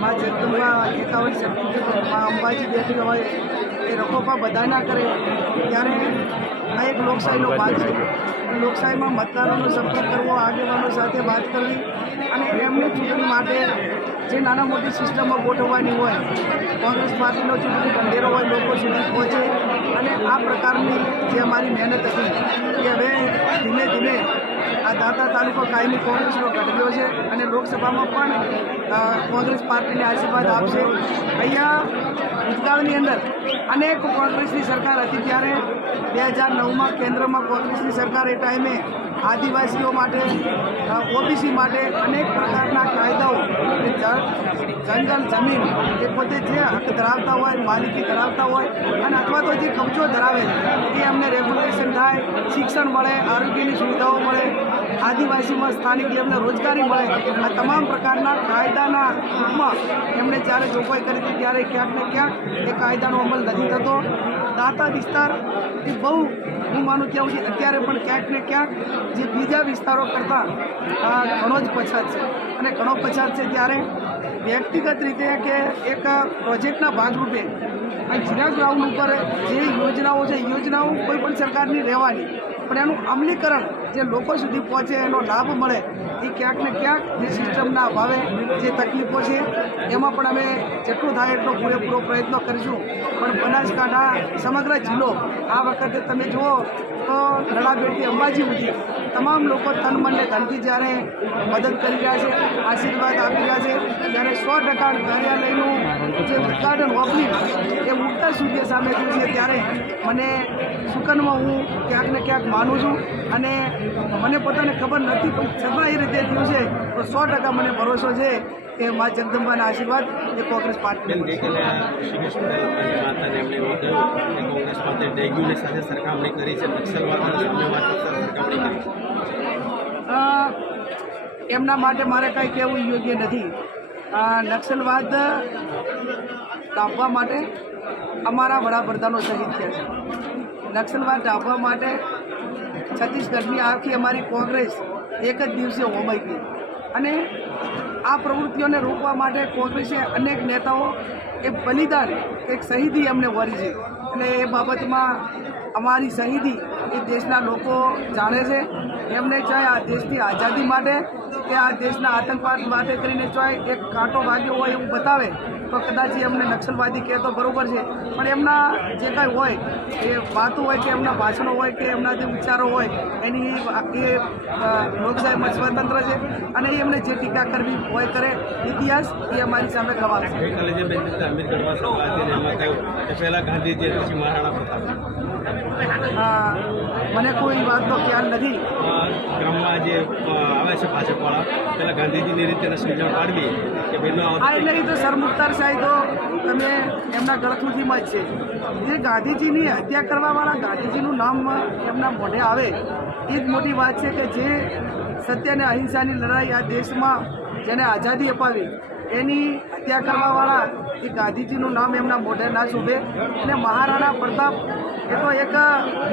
મા જગદંબા હોય શક્તિ મા અંબાજી બેઠી હોય એ રખોપા બધા ના કરે. ત્યારે આ એક લોકશાહીનો ભાગ છે. લોકશાહીમાં મતદારોનો સંપર્ક કરવો આગેવાનો સાથે વાત કરવી અને એમની ચૂંટણી માટે જે નાના મોટી સિસ્ટમો ગોઠવવાની હોય, કોંગ્રેસ પાર્ટીનો ચૂંટણી ઢંઢેરો હોય, લોકો સુધી પહોંચે. અને આ પ્રકારની જે અમારી મહેનત હતી, કે હવે ધીમે ધીમે આ દાતા તાલુકો કાયમી કોંગ્રેસનો ઘટવ્યો છે અને લોકસભામાં પણ કોંગ્રેસ પાર્ટીને આશીર્વાદ આપશે. અહીંયા ભૂતકાળની અંદર અનેક કોંગ્રેસની સરકાર હતી. ત્યારે બે હજાર નવમાં કેન્દ્રમાં કોંગ્રેસની સરકાર એ ટાઈમે આદિવાસીઓ માટે ઓબીસી માટે અનેક પ્રકારના કાયદાઓ જંગલ, જમીન એ પોતે જે હક ધરાવતા હોય, માલિકી ધરાવતા હોય અને અથવા તો જે કબજો ધરાવે છે, એ અમને રેગ્યુલેશન થાય, શિક્ષણ મળે, આરોગ્યની સુવિધાઓ મળે આદિવાસીમાં સ્થાનિક એમને રોજગારી મળે, આ તમામ પ્રકારના કાયદાના રૂપમાં એમણે જ્યારે જોગવાઈ કરી હતી, ત્યારે ક્યાંક ને ક્યાંક એ કાયદાનો અમલ નથી થતો. દાતા વિસ્તાર એ બહુ હું માનું ત્યાં સુધી અત્યારે પણ ક્યાંક ને ક્યાંક જે બીજા વિસ્તારો કરતાં આ ઘણો જ પછાત છે. અને ઘણો પછાત છે ત્યારે વ્યક્તિગત રીતે કે એક પ્રોજેક્ટના ભાગરૂપે આ જીરા ગ્રાઉન્ડ ઉપર જે યોજનાઓ છે યોજનાઓ કોઈ પણ સરકારની રહેવાની પણ એનું અમલીકરણ જે લોકો સુધી પહોંચે, એનો લાભ મળે, એ ક્યાંક ને ક્યાંક જે સિસ્ટમના અભાવે જે તકલીફો છે, એમાં પણ અમે જેટલું થાય એટલો પૂરેપૂરો પ્રયત્ન કરીશું. પણ બનાસકાંઠા, સમગ્ર જિલ્લો, આ વખતે તમે જુઓ તો નળાબેટથી અંબાજી સુધી તમામ લોકો તન મનને ધનથી જ્યારે મદદ કરી રહ્યા છે, આશીર્વાદ આપી રહ્યા છે, ત્યારે સો ટકા કાર્યાલયનું જે ઉદઘાટન ઓપનિંગ એ ઉગતા સૂર્ય સામે થયું છે, ત્યારે મને સુકનમાં હું ક્યાંક ને ક્યાંક માનું છું અને મને પોતાને ખબર નથી પણ છતાં એ રીતે થયું છે તો સો ટકા મને ભરોસો છે કે મા જગદંબાના આશીર્વાદ એ કોંગ્રેસ પાર્ટી કોંગ્રેસ પાસે ડેગ્યુની સાથે સરખામણી કરી છે નક્સલવાદ એમના માટે મારે કંઈ કહેવું યોગ્ય નથી. નક્સલવાદ ડામવા માટે અમારા વડાપ્રધાનો શહીદ છે. નક્સલવાદ ડામવા માટે છત્તીસગઢની આખી અમારી કોંગ્રેસ એક જ દિવસે હોમાઈ ગઈ. અને આ પ્રવૃત્તિઓને રોકવા માટે કોંગ્રેસે અનેક નેતાઓ, એ બલિદાન, એક શહીદી એમને વરી છે. અને એ બાબતમાં અમારી શહીદી એ દેશના લોકો જાણે છે. એમને ચાહે આ દેશની આઝાદી માટે કે આ દેશના આતંકવાદ માટે કરીને જો એક કાંટો વાગ્યો હોય એવું બતાવે તો કદાચ એ અમને નક્સલવાદી કહેતો બરાબર છે. પણ એમના જે કાંઈ હોય એ વાતો હોય કે એમના ભાષણો હોય કે એમના જે વિચારો હોય એની એ લોકશાહીમાં સ્વતંત્ર છે અને એમને જે ટીકા કરવી હોય કરે ઇતિહાસ એ અમારી સામે ગવાશે પહેલાં ગાંધીજી પછી મહારાણા પ્રતાપ મને કોઈ વાતનો ખ્યાલ નથી. ક્રમમાં જે આવે છે ભાજપવાળા. પેલા ગાંધીજીની રીતે સમજણ પાડવી કે ભાઈ ન આ એટલે તો સરમુખતાર સાહેબ તો તમે એમના ગળથુથીમાં જ છે. જે ગાંધીજીની હત્યા કરવાવાળા ગાંધીજીનું નામ એમના મોઢે આવે, એ જ મોટી વાત છે કે જે સત્ય અને અહિંસાની લડાઈ આ દેશમાં જેને આઝાદી અપાવી એની હત્યા કરવાવાળા એ ગાંધીજીનું નામ એમના મોઢે ના શોભે. અને મહારાણા પ્રતાપ એ તો એક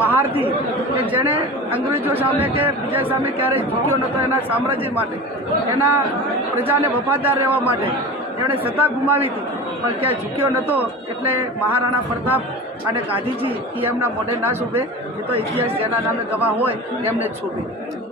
મહારથી કે જેણે અંગ્રેજો સામે કે બીજા સામે ક્યારેય ઝૂક્યો નહોતો એના સામ્રાજ્ય માટે. એના પ્રજાને વફાદાર રહેવા માટે એમણે સત્તા ગુમાવી હતી. પણ ક્યાંય ઝૂક્યો નહોતો એટલે મહારાણા પ્રતાપ અને ગાંધીજી એ એમના મોઢે ના શોભે. એ તો ઇતિહાસ જેના નામે ગવાહ હોય એમને જ શોભે.